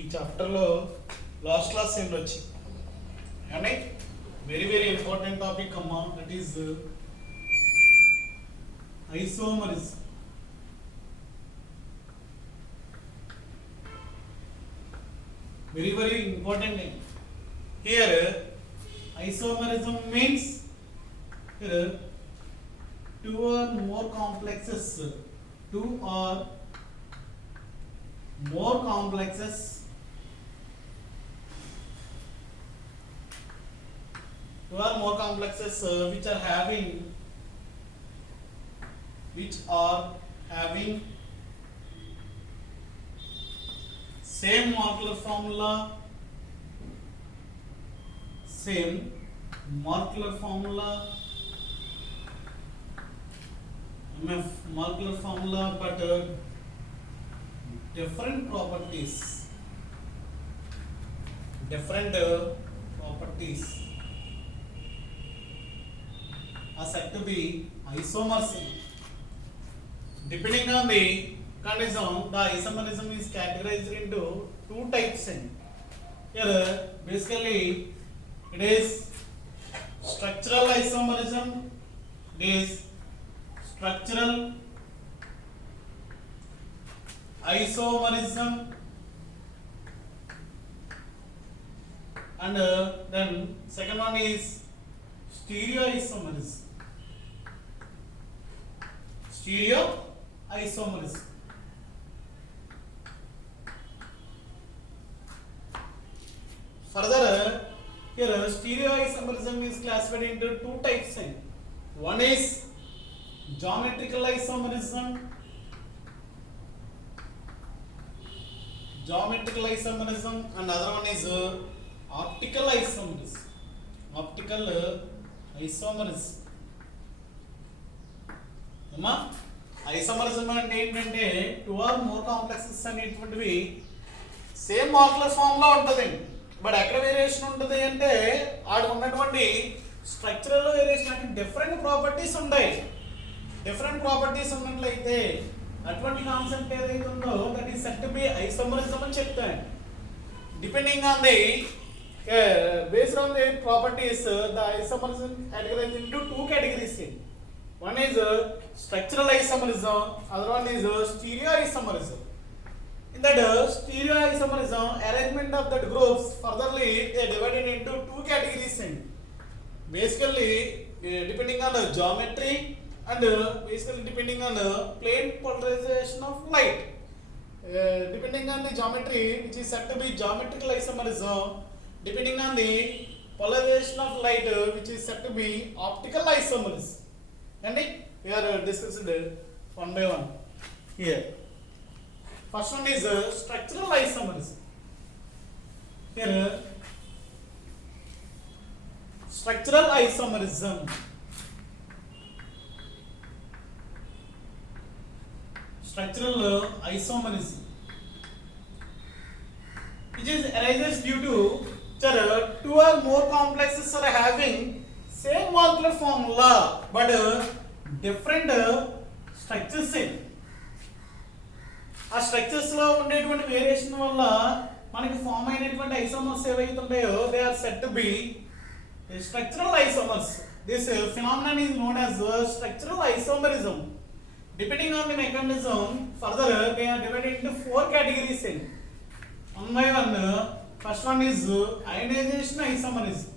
ఈ చాప్టర్లో last class ఏం వచ్చి కానీ వెరీ వెరీ ఇంపార్టెంట్ టాపిక్ అమ్మా, that is isomerism. Very very important name. Here isomerism means here two or more complexes, two or more complexes which are having same molecular formula, MF molecular formula, but different properties are said to be isomers. Depending on the condition, the isomerism is categorized into two types. Here basically it is structural isomerism, it is structural isomerism, and then second one is stereoisomerism. Further, here stereoisomerism is classified into two types. One is geometrical isomerism, and other one is optical isomerism. Isomerism అంటే ఏంటంటే two are more complexes అనేటువంటివి same molecular form లో ఉంటుందండి, బట్ ఎక్కడ వేరియేషన్ ఉంటుంది అంటే ఆడ ఉన్నటువంటి స్ట్రక్చరల్ వేరియేషన్ అంటే డిఫరెంట్ ప్రాపర్టీస్ ఉంటాయి. డిఫరెంట్ ప్రాపర్టీస్ ఉన్నట్లయితే అటువంటి కాన్సెప్ట్ ఏదైతే ఉందో that is said to B isomerism అని చెప్తాను. Depending on the based on the properties, the isomerism categorized into two categories. One is structural isomerism, other one is stereoisomerism. In that stereoisomerism, arrangement of the groups furtherly they divided into two categories. Basically depending on the geometry and basically depending on the plane polarization of light. Depending on the geometry, which is said to be geometrical isomerism. Depending on the polarization of light, which is said to be optical isomerism. And we are discussing one by one here. First one is structural isomerism. Here structural isomerism which is arises due to two or more complexes are having same molecular formula but different structures. ఆ స్ట్రక్చర్స్ లో ఉండేటువంటి వేరియేషన్ వల్ల మనకి ఫామ్ అయినటువంటి isomers ఏవైతే ఉంటాయో they are said to be structural isomers. This phenomenon is known as structural isomerism. Depending on the mechanism, further they are divided into four categories. One by one. First one is ionization isomerism.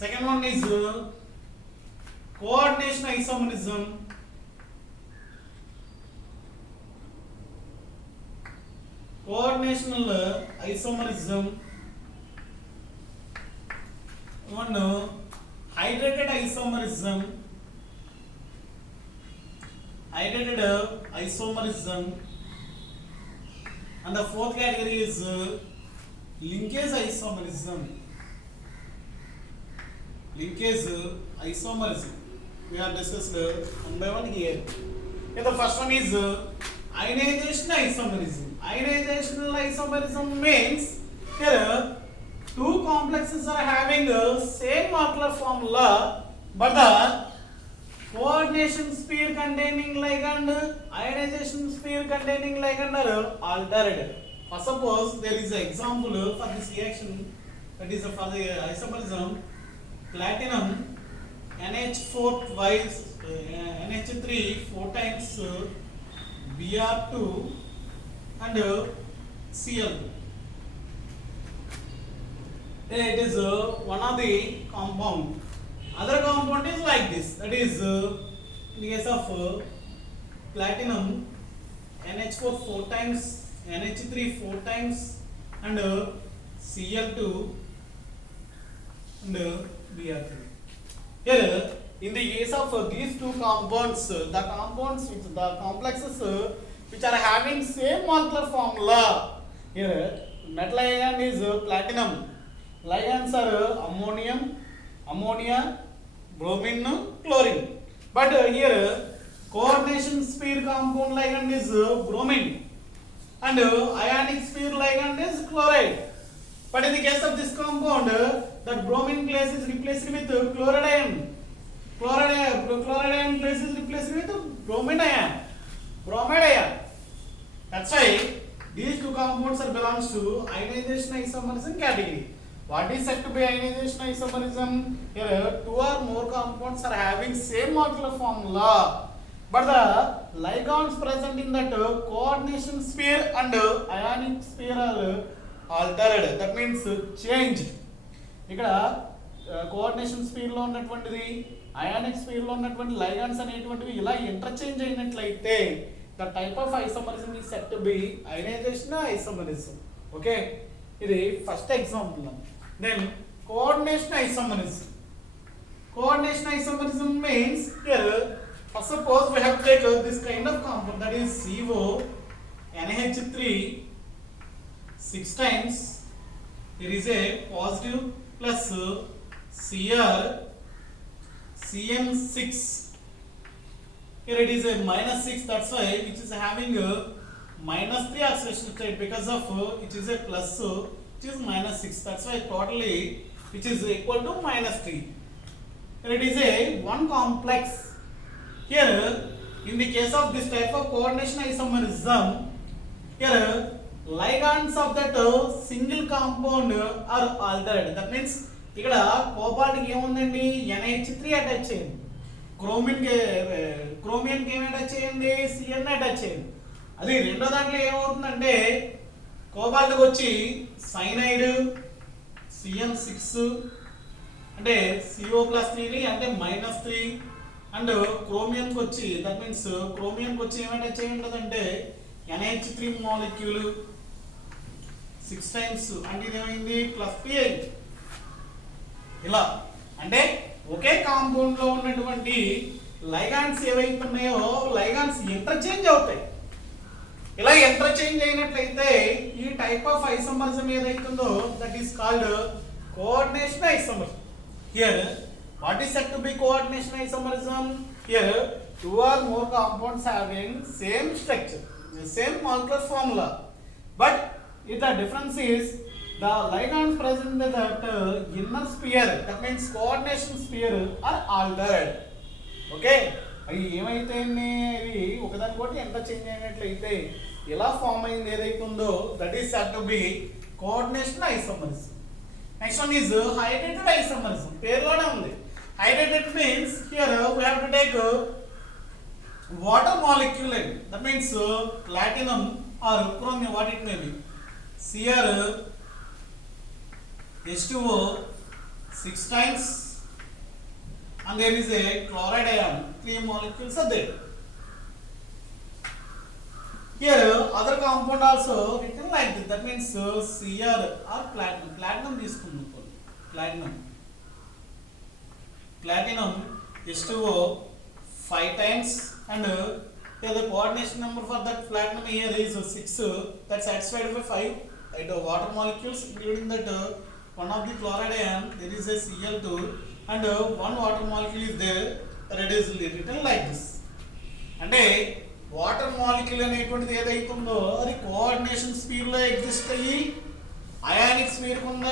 Second one is coordination isomerism. Coordinational isomerism. One hydrated isomerism. And the fourth category is linkage isomerism. We have discussed one by one here. The first one is ionization isomerism. Ionization isomerism means here two complexes are having the same molecular formula, but the coordination sphere containing ligand, ionization sphere containing ligand are altered. For suppose there is an example for this reaction, that is for the isomerism platinum NH4 twice NH3 4 times Br2 and Cl2. It is one of the compound. Other compound is like this. That is in the case of platinum NH4 4 times, NH3 4 times and Cl2 and Br3. Here in the case of these two compounds, the compounds which the complexes which are having same molecular formula. Here metal ligand is platinum. Ligands are ammonium, ammonia, bromine, chlorine. But here coordination sphere compound ligand is bromine and ionic sphere ligand is chloride. But in the case of this compound, that bromine place is replaced with chloride ion. Chloride ion place is replaced with bromine ion. Bromide ion. That's why these two compounds are belongs to ionization isomerism category. What is said to be ionization isomerism? Here two or more compounds are having same molecular formula, but the ligands present in that coordination sphere and ionic sphere are altered. That means changed. ఇక్కడ coordination sphere లో ఉన్నటువంటిది ionic sphere లో ఉన్నటువంటి లైగాండ్స్ అనేటువంటివి ఇలా interchange అయినట్లయితే the type of isomerism is said to be ionisation isomerism. Okay, ఇది first example. Then coordination isomerism. Coordination isomerism means here, first suppose we have to take this kind of compound, that is CO NH3 6 times. There is a positive plus Cr CN6. Here it is a minus 6, that's why which is having a minus 3 oxidation state, because of it is a plus, which is minus 6, that's why totally which is equal to minus 3. Here it is a one complex. Here in the case of this type of coordination isomerism, here ligands of that single compound are altered. That means ఇక్కడ కోబాల్ట్ కి ఏముందండి, NH3 attach చేయండి, క్రోమియం కి ఏమి అటాచ్ చేయండి, Cn attach చేయండి. అది రెండో దాంట్లో ఏమవుతుందంటే కోబాల్ట్ కి వచ్చి సైనైడ్ Cn6 అంటే CO+3 అంటే -3 అండ్ క్రోమియం కి వచ్చి, దట్ మీన్స్ క్రోమియం కి వచ్చి ఏమి అటాచ్ చేయి ఉంటుందంటే NH3 మాలిక్యూల్ 6 టైమ్స్ అంటే ఇది ఏమైంది +P8. ఇలా అంటే ఒకే కాంపౌండ్ లో ఉన్నటువంటి లైగాండ్స్ ఏవైతే ఉన్నాయో లైగాండ్స్ ఇంటర్చేంజ్ అవుతాయి. ఇలా ఇంటర్చేంజ్ అయినట్లయితే ఈ టైప్ ఆఫ్ ఐసోమరిజం ఏదైతుందో that is called coordination isomerism. Here what is said to be coordination isomerism? Here two or more compounds having same structure, the same molecular formula, but if the difference is the ligands present in that inner sphere, that means coordination sphere are altered. Okay, అవి ఏమైతే ఇవి ఒకదానికోటి ఎంత చేంజ్ అయినట్లయితే ఇలా ఫామ్ అయింది ఏదైతే ఉందో that is said to be coordination isomerism. Next one is hydrated isomerism. పేరులోనే ఉంది. Hydrated means here we have to take water molecule. That means platinum or chromium, what it may be, Cr H2O 6 times and there is a chloride ion, 3 molecules are there. Here other compound also written like this, that means Cr or platinum తీసుకుందాం. platinum H2O 5 times and here the coordination number for that platinum here is 6, that's satisfied by 5 water molecules, including that one of the chloride ion, there is a Cl2 and one water molecule is there, that is written like this. అంటే water molecule అనేటువంటిది ఏదైతుందో అది coordination speed లో ఎగ్జిస్ట్ అయ్యి ionic speed కింద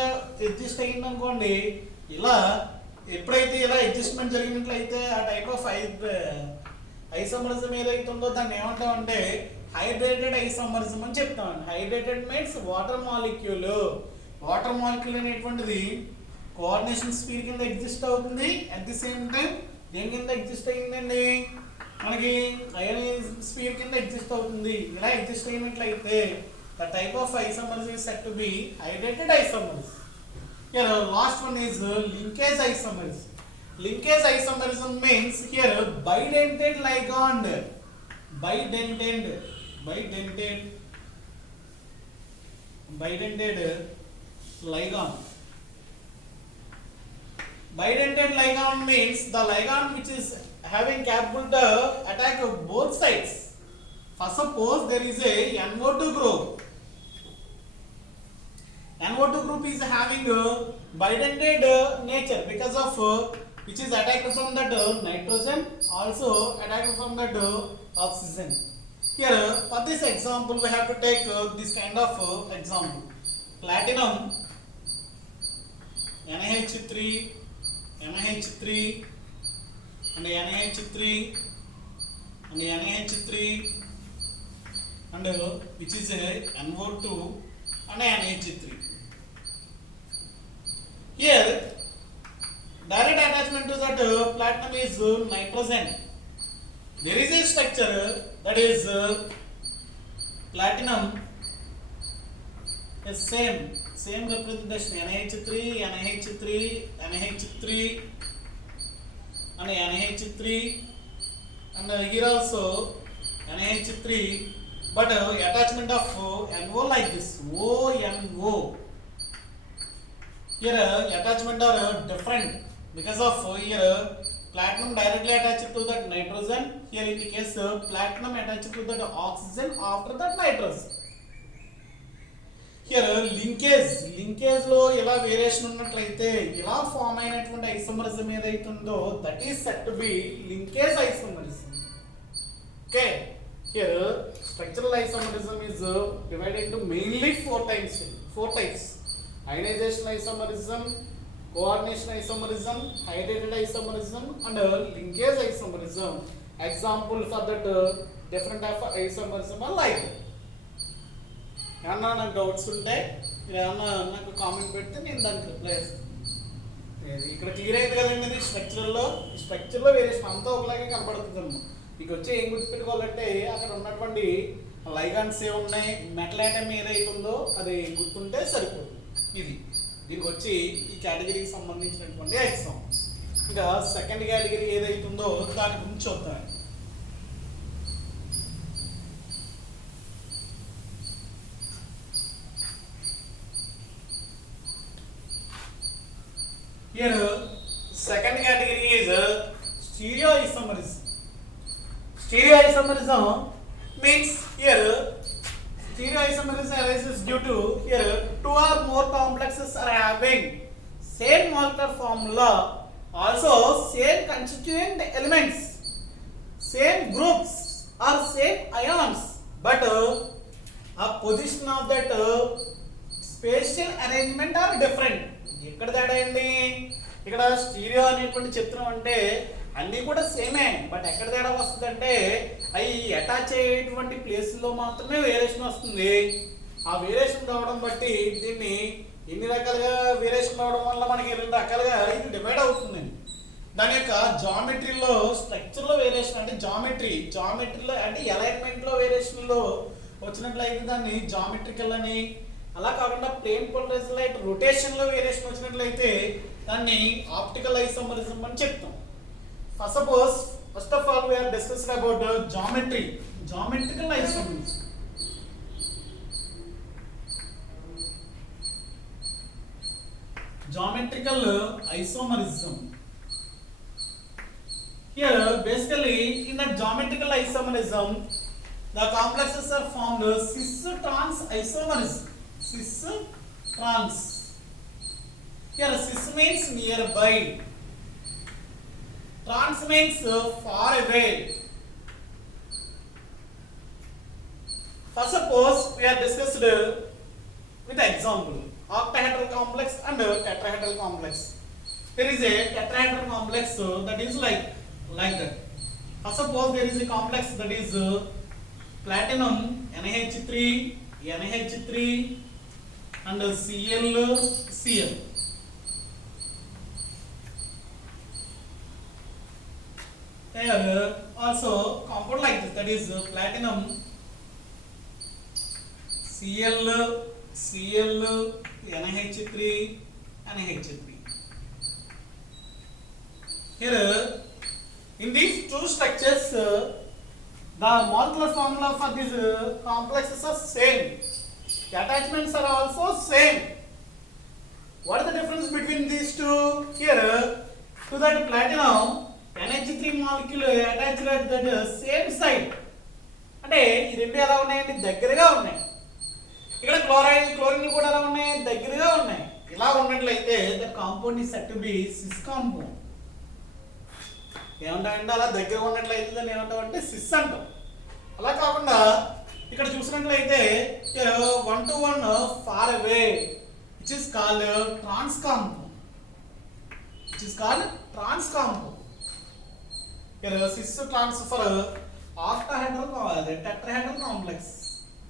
ఎగ్జిస్ట్ అయ్యింది అనుకోండి. ఇలా ఎప్పుడైతే ఇలా అడ్జస్ట్మెంట్ జరిగినట్లయితే ఆ టైప్ ఆఫ్ ఐసోమరిజం ఏదైతే ఉందో దాన్ని ఏమంటామంటే హైడ్రేటెడ్ ఐసోమరిజం అని చెప్తామండి. హైడ్రేటెడ్ మీన్స్ వాటర్ మాలిక్యూల్ అనేటువంటిది కోఆర్డినేషన్ స్పీడ్ కింద ఎగ్జిస్ట్ అవుతుంది. అట్ ది సేమ్ టైం దేని కింద ఎగ్జిస్ట్ అయ్యిందండి, మనకి అయోనైజ్ స్పీడ్ కింద ఎగ్జిస్ట్ అవుతుంది. ఇలా ఎగ్జిస్ట్ అయినట్లయితే the type of isomers is said to be hydrated isomers. Here last one is linkage isomers. Linkage isomerism means here bidentate ligand, bidentate ligand. Bidentate ligand means the ligand which is having capable to attack both sides. First suppose there is a NO2 group. NO2 group is having bidentate nature because of which is attacked from that nitrogen, also attacked from that oxygen. Here for this example we have to take this kind of example. Platinum NaH3 and NaH3 and which is a NO2 and NH3. Here direct attachment to that platinum is nitrogen. There is a structure that is platinum is same representation NH3 and here also NH3, but attachment of NO like this ONO. Here attachment are different because of here platinum directly attached to that nitrogen. Here in the case platinum attached to that oxygen after that nitrogen. Here linkage లో ఎలా వేరియేషన్ ఉన్నట్లయితే ఇలా ఫామ్ అయినటువంటి ఐసోమరిజం ఏదైతుందో that is set to B linkage isomerism. Okay, here structural isomerism is divided into mainly four types: ionization isomerism, coordination isomerism, hydrated isomerism and linkage isomerism. Example for that different type of isomerism are like ఏమన్నా నాకు డౌట్స్ ఉంటే మీరు ఏమన్నా నాకు కామెంట్ పెడితే నేను దానికి రిప్లై చేస్తాను. ఇక్కడ క్లియర్ అయింది కదండి. ఇది స్ట్రక్చర్లో వేరియేషన్ అంతా ఒకలాగే కనపడుతుంది. మీకు వచ్చి ఏం గుర్తుపెట్టుకోవాలంటే అక్కడ ఉన్నటువంటి లైగాండ్స్ ఏ ఉన్నాయి, మెటల్ ఆటమ్ ఏదైతే ఉందో అది గుర్తుంటే సరిపోతుంది. ఇది దీనికి వచ్చి ఈ కేటగిరీకి సంబంధించినటువంటి ఎగ్జామ్. ఇంకా సెకండ్ కేటగిరీ ఏదైతే ఉందో దాని గురించి చూద్దాం. Here second category is stereoisomerism. Stereoisomerism means here stereoisomerism arises due to here two or more complexes are having same molecular formula, also same constituent elements, same groups or same ions, but a position of that spatial arrangement are different. ఎక్కడ తేడా అండి? ఇక్కడ స్టీరియో అనేటువంటి చిత్రం అంటే అన్నీ కూడా సేమే, బట్ ఎక్కడ తేడా వస్తుంది అంటే అవి అటాచ్ అయ్యేటువంటి ప్లేస్లో మాత్రమే వేరియేషన్ వస్తుంది. ఆ వేరియేషన్ రావడం బట్టి దీన్ని ఎన్ని రకాలుగా వేరియేషన్ రావడం వల్ల మనకి రెండు రకాలుగా ఇది డివైడ్ అవుతుందండి. దాని యొక్క జామెట్రీలో స్ట్రక్చర్లో వేరియేషన్ అంటే జామెట్రీలో అంటే అలైన్మెంట్లో వేరియేషన్లో వచ్చినట్లయితే దాన్ని జామెట్రికల్ అని, అలా కాకుండా ప్లేన్ పోలరైజ్డ్ లైట్ రొటేషన్ లో వేరియేషన్ వచ్చినట్లయితే దాన్ని ఆప్టికల్ ఐసోమరిజం అని చెప్తాం. First of all we are discussed about geometrical isomerism. Geometrical isomerism. Here basically in the geometrical isomerism the complexes are formed cis-trans isomerism. Cis-trans. Here cis means nearby, trans means far away. First suppose we are discussed with example octahedral complex and tetrahedral complex. there is a tetrahedral complex that is like that. Suppose there is a complex that is platinum NH3 NH3 and Cl. Here also compound like this, that is platinum Cl NH3 NH3. Here in these two structures the molecular formula for these complexes are same. The attachments are also same. What is the difference between these two? Here to that platinum NH3 molecule attached at that same site. అంటే ఈ రెండు ఎలా ఉన్నాయండి, దగ్గరగా ఉన్నాయి. ఇక్కడ క్లోరిన్ కూడా ఎలా ఉన్నాయి, దగ్గరగా ఉన్నాయి. ఇలా ఉన్నట్లయితే the compound is set to be cis compound. ఏమంటామంటే అలా దగ్గర ఉన్నట్లయితే దాన్ని ఏమంటామంటే సిస్ అంటాం. అలా కాకుండా ఇక్కడ చూసినట్లయితే 1 to 1 far away, which is called trans compound. Which is called trans compound. Here cis transfer octahedral tetrahedral complex.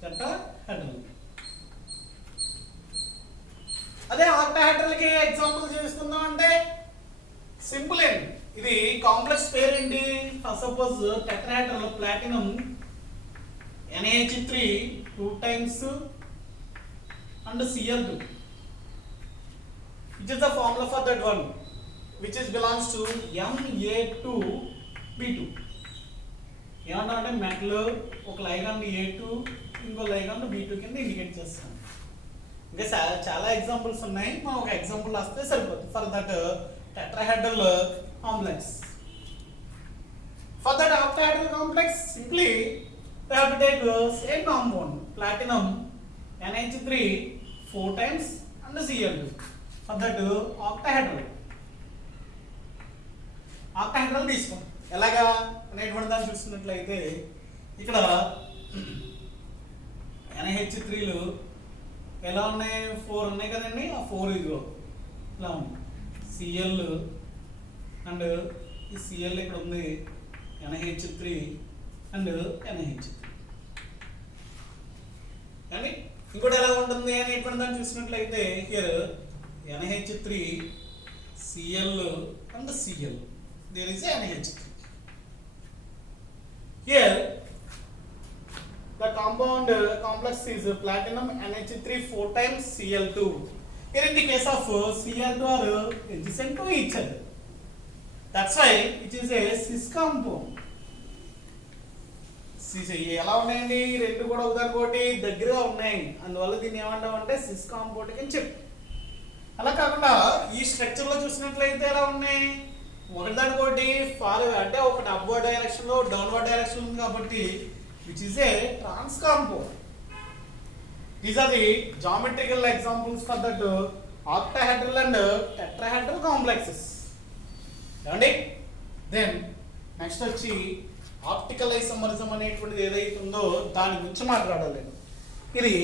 Tetrahedral. అదే ఆక్టాహెడ్రల్ కి ఎగ్జాంపుల్ చేసుకుందాం అంటే సింపుల్ అండి. ఇది కాంప్లెక్స్ పేరు ఏంటి? Suppose tetrahedral platinum NH3 2 times and Cl2, which is the formula for that one, which is belongs to Ma2B2. ఏమంటామంటే మెటల్ ఒక లైగాండ్ A2 ఇంకో లైగాండ్ B2 కింద ఇండికేట్ చేస్తాం. ఇంకా చాలా ఎగ్జాంపుల్స్ ఉన్నాయి, మనం ఒక ఎగ్జాంపుల్ వస్తే సరిపోతుంది for that tetrahedral complex. For that octahedral complex simply we have to take the same compound platinum NH3 4 times and Cl2 for that octahedral తీసుకో. ఎలాగా అనేటువంటి దాన్ని చూస్తున్నట్లయితే ఇక్కడ NH3లు ఎలా ఉన్నాయి, 4 ఉన్నాయి కదండి. ఆ 4 ఇదిగో ఇలా ఉంది. Cl అండ్ ఈ Cl ఇక్కడ ఉంది, NH3 అండ్ NH3. కానీ ఇంకోటి ఎలా ఉంటుంది అనేటువంటి దాన్ని చూసినట్లయితే here NH3 Cl and Cl, there is NH3. Here the compound complex is platinum NH3 4 times Cl2. Here in the case of Cl2 are adjacent to each other. That's why it is a cis compound. ఎలా ఉన్నాయండి, రెండు కూడా ఉదాహరణకోటి దగ్గరగా ఉన్నాయి, అందువల్ల దీన్ని ఏమంటామంటే సిస్ కాంపౌండ్ అని చెప్పి. అలా కాకుండా ఈ స్ట్రక్చర్ లో చూసినట్లయితే ఎలా ఉన్నాయి, ఒకదానికోటి ఫార్ అంటే ఒకటి అప్వర్డ్ డైరెక్షన్ లో డౌన్వర్డ్ డైరెక్షన్ ఉంది కాబట్టి which is a trans compound. These are the geometrical examples for that octahedral and tetrahedral complexes. ఏమండి దెన్ నెక్స్ట్ వచ్చి ఆప్టికల్ ఐసోమరిజం అనేటువంటిది ఏదైతే ఉందో దాని గురించి మాట్లాడాలి. ఇది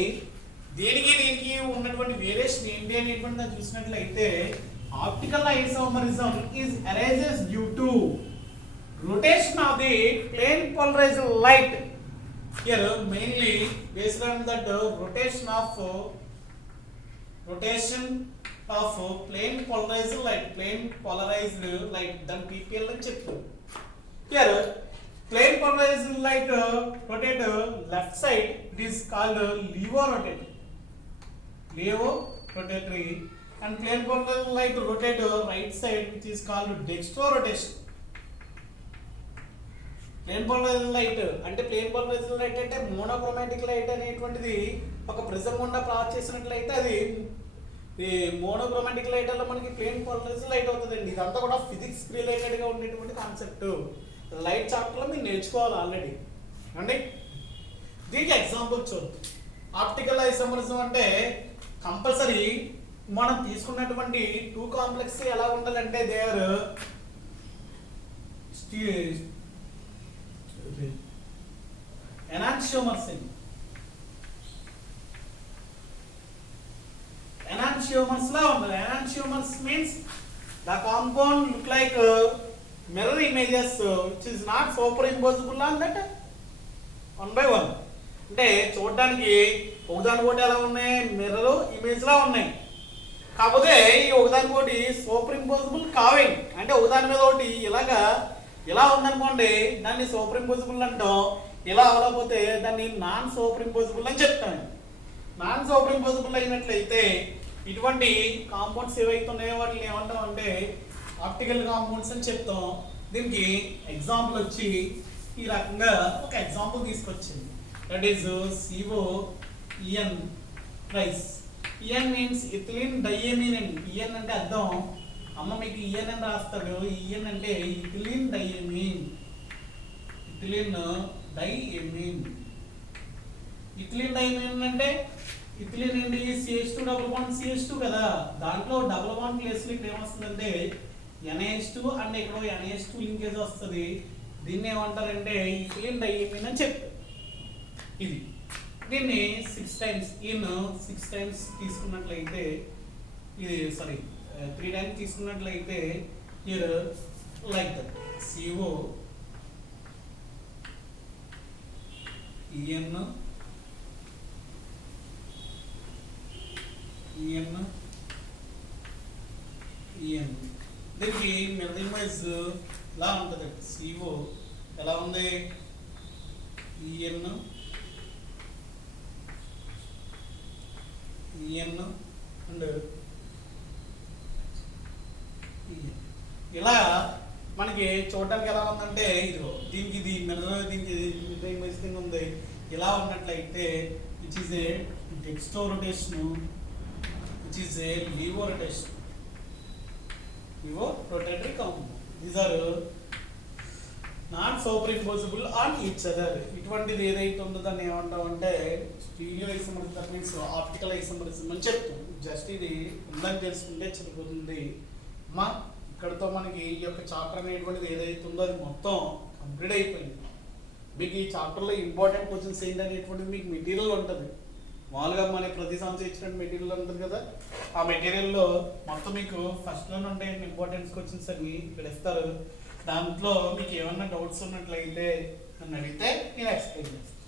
దీనికి ఉన్నటువంటి వేరియేషన్ ఏంటి అనేటువంటి దాన్ని చూసినట్లయితే optical isomerism is arises due to rotation of the plane polarised light. Here mainly based on that rotation of plane polarised light దాని PPL అని చెప్తారు. Here plane polarized light rotate left side, it is called levorotatory, and plane polarized light rotate right side, which is called dextrorotation. Plane polarized light అంటే plane polarized light అంటే monochromatic light అనేటువంటిది ఒక ప్రిజం గుండా పాస్ చేసినట్లయితే అది ఈ మోనోక్రోమాటిక్ లైట్ వల్ల మనకి ప్లేన్ పోలరైజ్డ్ లైట్ అవుతుందండి. ఇదంతా కూడా ఫిజిక్స్ రిలేటెడ్ గా ఉండేటువంటి కాన్సెప్ట్. లైట్ చాప్టర్లో మీరు నేర్చుకోవాలి ఆల్రెడీ అండి. దీనికి ఎగ్జాంపుల్ చూద్దాం. ఆప్టికల్ ఐసోమరిజం అంటే కంపల్సరీ మనం తీసుకున్నటువంటి టూ కాంప్లెక్స్ ఎలా ఉండాలంటే దే ఆర్ ఎనాన్షియోమర్స్. ఎనాన్షియోమర్స్ లా ఉండాలి. Enantiomers means the compound look like mirror images which is not super impossible on that 1 by 1. అంటే చూడడానికి ఒకదానికోటి ఎలా ఉన్నాయి, మిర్రర్ ఇమేజ్ లా ఉన్నాయి. కాకపోతే ఈ ఒకదానికోటి సూపర్ ఇంపోజిబుల్ కావే. అంటే ఒకదాని మీద ఒకటి ఇలాగా ఇలా ఉందనుకోండి, దాన్ని సూపర్ ఇంపోజిబుల్ అంటాం. ఇలా అవ్వకపోతే దాన్ని నాన్ సూపర్ ఇంపోజిబుల్ అని చెప్తాను. నాన్ సూపర్ ఇంపోజిబుల్ అయినట్లయితే ఇటువంటి కాంపౌండ్స్ ఏవైతే ఉన్నాయో వాటిని ఏమంటాం అంటే ఆప్టికల్ కాంపౌండ్స్ అని చెప్తాం. దీనికి ఎగ్జాంపుల్ వచ్చి ఈ రకంగా ఒక ఎగ్జాంపుల్ తీసుకొచ్చింది. That is COEN price. EN means ethylene diamine అండి. EN అంటే అర్థం, అమ్మ మీకు EN అని రాస్తాడు. EN అంటే ఇథిలిన్ డైఎమిన్. ఇథిలిన్ డైఎమిన్. ఇథిలిన్ డైఎమిన్ అంటే ఇథిలిన్ ఏంటి, CH2 డబుల్ బాండ్ CH2 కదా. దాంట్లో డబుల్ బాండ్ ప్లేస్ లో ఇక్కడ ఏమొస్తుందంటే NH2 అండ్ ఇక్కడ NH2 లింకేజ్ వస్తుంది. దీన్ని ఏమంటారంటే ఇథిలిన్ డైఎమిన్ అని చెప్తారు. ఇది దీన్ని 6 టైమ్స్ 6 టైమ్స్ తీసుకున్నట్లయితే, ఇది సారీ 3 టైమ్స్ తీసుకున్నట్లయితే here like that COEN దీనికి మిర్రర్ ఇమేజ్ ఇలా ఉంటుంది. CO ఎలా ఉంది, EN అండ్ ఇలా మనకి చూడడానికి ఎలా ఉందంటే ఇదిగో దీనికి ఇది మిర్రర్, దీనికి ఇమేజ్ కింద ఉంది. ఇలా ఉన్నట్లయితే which is a dextro rotation, which is a levo rotation, levo rotatory compound. These are not super impossible on each other. ఇటువంటిది ఏదైతే ఉందో దాన్ని ఏమంటాం అంటే stereo isomerism, that means optical isomerism అని చెప్తాం. జస్ట్ ఇది ఉందని తెలుసుకుంటే సరిపోతుంది. మా ఇక్కడతో మనకి ఈ యొక్క చాప్టర్ అనేటువంటిది ఏదైతే ఉందో అది మొత్తం కంప్లీట్ అయిపోయింది. మీకు ఈ చాప్టర్లో ఇంపార్టెంట్ క్వశ్చన్స్ ఏంటనేటువంటిది మీకు మెటీరియల్ ఉంటుంది. మామూలుగా మనకి ప్రతి సంవత్సరం ఇచ్చిన మెటీరియల్ ఉంటుంది కదా, ఆ మెటీరియల్లో మొత్తం మీకు ఫస్ట్లోనే ఉండే ఇంపార్టెంట్ క్వశ్చన్స్ అన్ని ఇక్కడ ఇస్తారు. దాంట్లో మీకు ఏమన్నా డౌట్స్ ఉన్నట్లయితే నన్ను అడిగితే నేను ఎక్స్ప్లెయిన్ చేస్తాను.